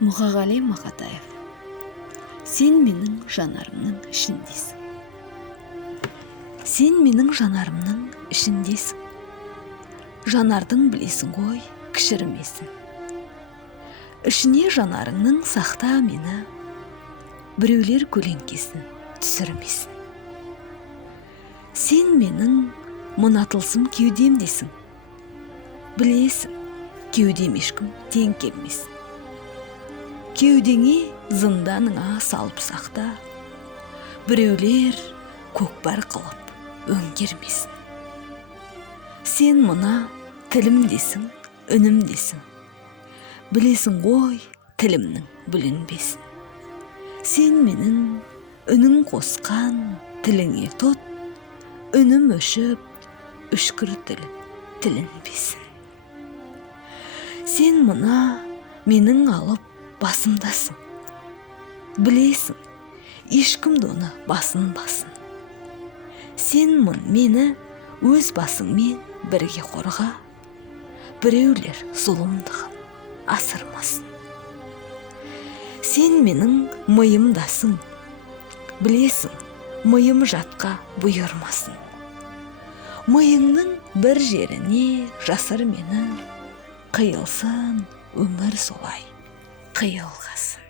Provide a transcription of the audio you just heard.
Мұқағали Мақатаев. Сен менің жанарымның ішіндесің. Сен менің жанарымның ішіндесің. Жанардың білесің ғой, кішірмесін. Ішіне жанарыңның сақта мені, біреулер көлеңкесін түсірмесін. Сен менің мына тылсым кеудемдесің. Білесің, кеудем ешкім тең келмесін. Кеудеңе зынданыңа салып сақта, біреулер көкпар қылып өңгермесін. Сен мына тілімдесің, үнімдесің. Білесің ғой, тілімнің бүлінбесін. Сен менің үнің қосқан тіліңе тұт, үнім өшіп, үшкір тілінбесін. Сен мына менің алып басымдасың. Білесің, ешкімді оны басынбасын. Сен мені өз басыңмен бірге қорға, біреулер зұлымдығын асырмасын. Сен менің миымдасың. Білесің, миым жатқа бұйырмасын. Миыңның бір жеріне жасыр мені, қиылсын өмір солай қиылғасын.